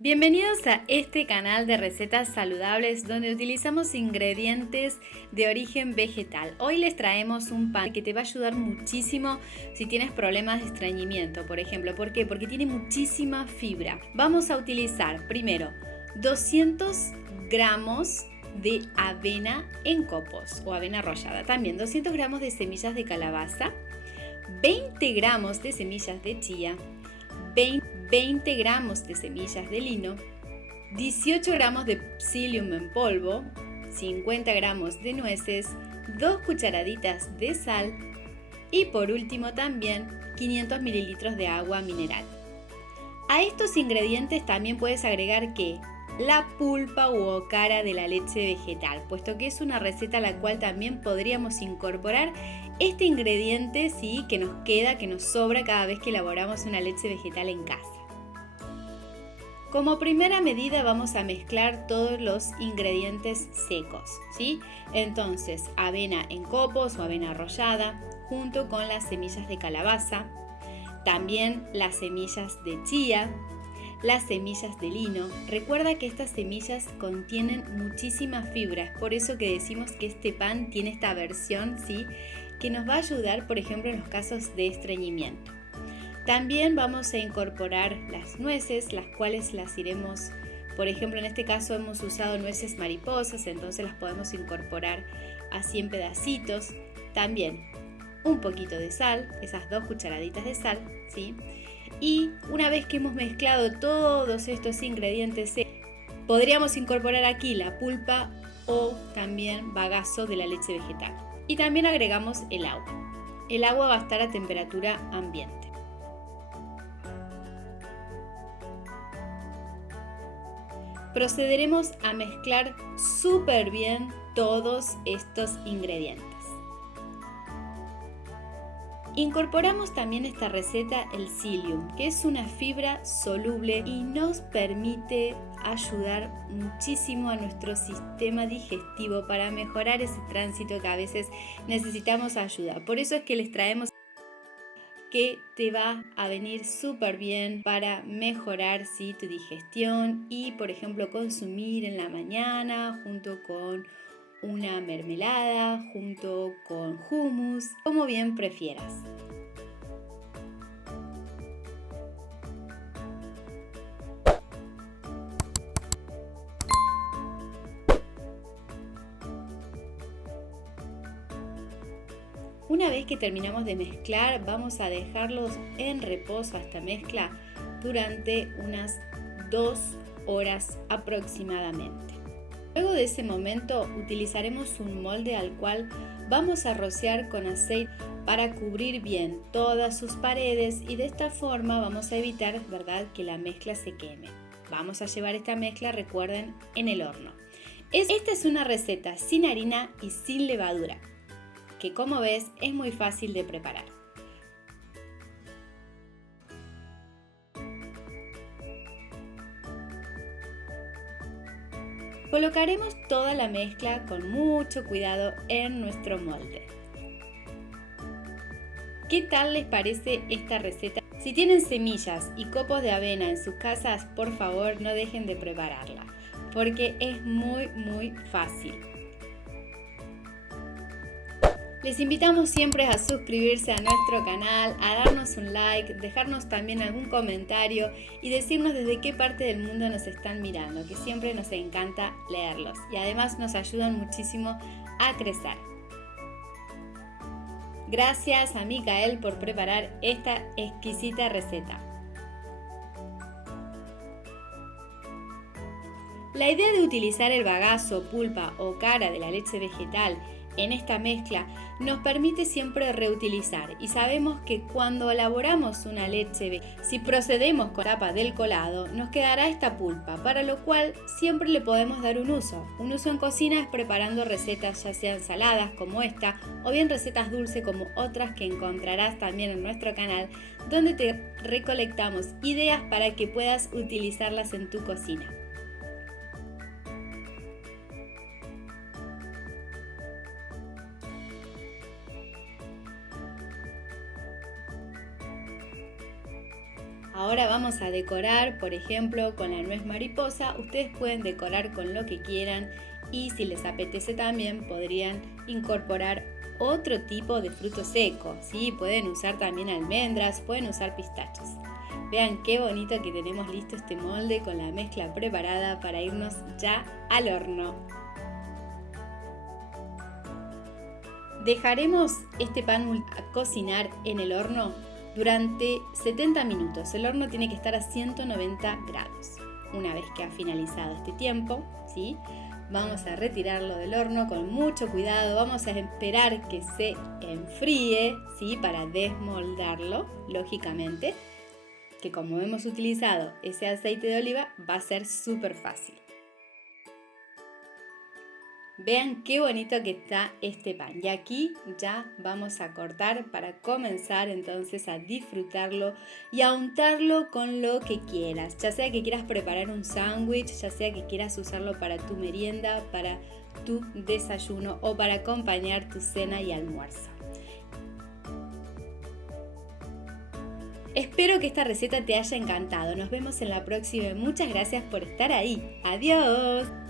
Bienvenidos a este canal de recetas saludables donde utilizamos ingredientes de origen vegetal. Hoy les traemos un pan que te va a ayudar muchísimo si tienes problemas de estreñimiento, por ejemplo. ¿Por qué? Porque tiene muchísima fibra. Vamos a utilizar primero 200 gramos de avena en copos o avena arrollada. También 200 gramos de semillas de calabaza, 20 gramos de semillas de chía, 20 gramos de semillas de lino, 18 gramos de psyllium en polvo, 50 gramos de nueces, 2 cucharaditas de sal y por último también 500 mililitros de agua mineral. A estos ingredientes también puedes agregar la pulpa u okara de la leche vegetal, puesto que es una receta a la cual también podríamos incorporar este ingrediente que nos sobra cada vez que elaboramos una leche vegetal en casa. Como primera medida vamos a mezclar todos los ingredientes secos, ¿sí? Entonces, avena en copos o avena arrollada, junto con las semillas de calabaza, también las semillas de chía, las semillas de lino. Recuerda que estas semillas contienen muchísima fibra, es por eso que decimos que este pan tiene esta versión, ¿sí?, que nos va a ayudar, por ejemplo, en los casos de estreñimiento. También vamos a incorporar las nueces, las cuales las iremos, por ejemplo, en este caso hemos usado nueces mariposas, entonces las podemos incorporar así en pedacitos. También un poquito de sal, esas 2 cucharaditas de sal, ¿sí? Y una vez que hemos mezclado todos estos ingredientes, podríamos incorporar aquí la pulpa o también bagazo de la leche vegetal. Y también agregamos el agua. El agua va a estar a temperatura ambiente. Procederemos a mezclar súper bien todos estos ingredientes. Incorporamos también a esta receta el psyllium, que es una fibra soluble y nos permite ayudar muchísimo a nuestro sistema digestivo para mejorar ese tránsito que a veces necesitamos ayuda. Por eso es que les traemos que te va a venir súper bien para mejorar tu digestión y, por ejemplo, consumir en la mañana junto con una mermelada, junto con hummus, como bien prefieras. Una vez que terminamos de mezclar, vamos a dejarlos en reposo a esta mezcla durante unas 2 horas aproximadamente. Luego de ese momento utilizaremos un molde al cual vamos a rociar con aceite para cubrir bien todas sus paredes y de esta forma vamos a evitar, ¿verdad?, que la mezcla se queme. Vamos a llevar esta mezcla, recuerden, en el horno. Esta es una receta sin harina y sin levadura, que como ves es muy fácil de preparar. Colocaremos toda la mezcla con mucho cuidado en nuestro molde. ¿Qué tal les parece esta receta? Si tienen semillas y copos de avena en sus casas, por favor no dejen de prepararla, porque es muy fácil. Les invitamos siempre a suscribirse a nuestro canal, a darnos un like, dejarnos también algún comentario y decirnos desde qué parte del mundo nos están mirando, que siempre nos encanta leerlos y además nos ayudan muchísimo a crecer. Gracias a Micael por preparar esta exquisita receta. La idea de utilizar el bagazo, pulpa o okara de la leche vegetal en esta mezcla nos permite siempre reutilizar y sabemos que cuando elaboramos una leche, si procedemos con la etapa del colado, nos quedará esta pulpa, para lo cual siempre le podemos dar un uso. Un uso en cocina es preparando recetas ya sean saladas como esta o bien recetas dulces como otras que encontrarás también en nuestro canal, donde te recolectamos ideas para que puedas utilizarlas en tu cocina. Ahora vamos a decorar, por ejemplo, con la nuez mariposa. Ustedes pueden decorar con lo que quieran y si les apetece también podrían incorporar otro tipo de fruto seco, ¿sí? Pueden usar también almendras, pueden usar pistachos. Vean qué bonito que tenemos listo este molde con la mezcla preparada para irnos ya al horno. Dejaremos este pan a cocinar en el horno durante 70 minutos. El horno tiene que estar a 190 grados. Una vez que ha finalizado este tiempo, ¿sí? Vamos a retirarlo del horno con mucho cuidado. Vamos a esperar que se enfríe, ¿sí? Para desmoldarlo, lógicamente. Que como hemos utilizado ese aceite de oliva, va a ser súper fácil. Vean qué bonito que está este pan. Y aquí ya vamos a cortar para comenzar entonces a disfrutarlo y a untarlo con lo que quieras. Ya sea que quieras preparar un sándwich, ya sea que quieras usarlo para tu merienda, para tu desayuno o para acompañar tu cena y almuerzo. Espero que esta receta te haya encantado. Nos vemos en la próxima. Muchas gracias por estar ahí. ¡Adiós!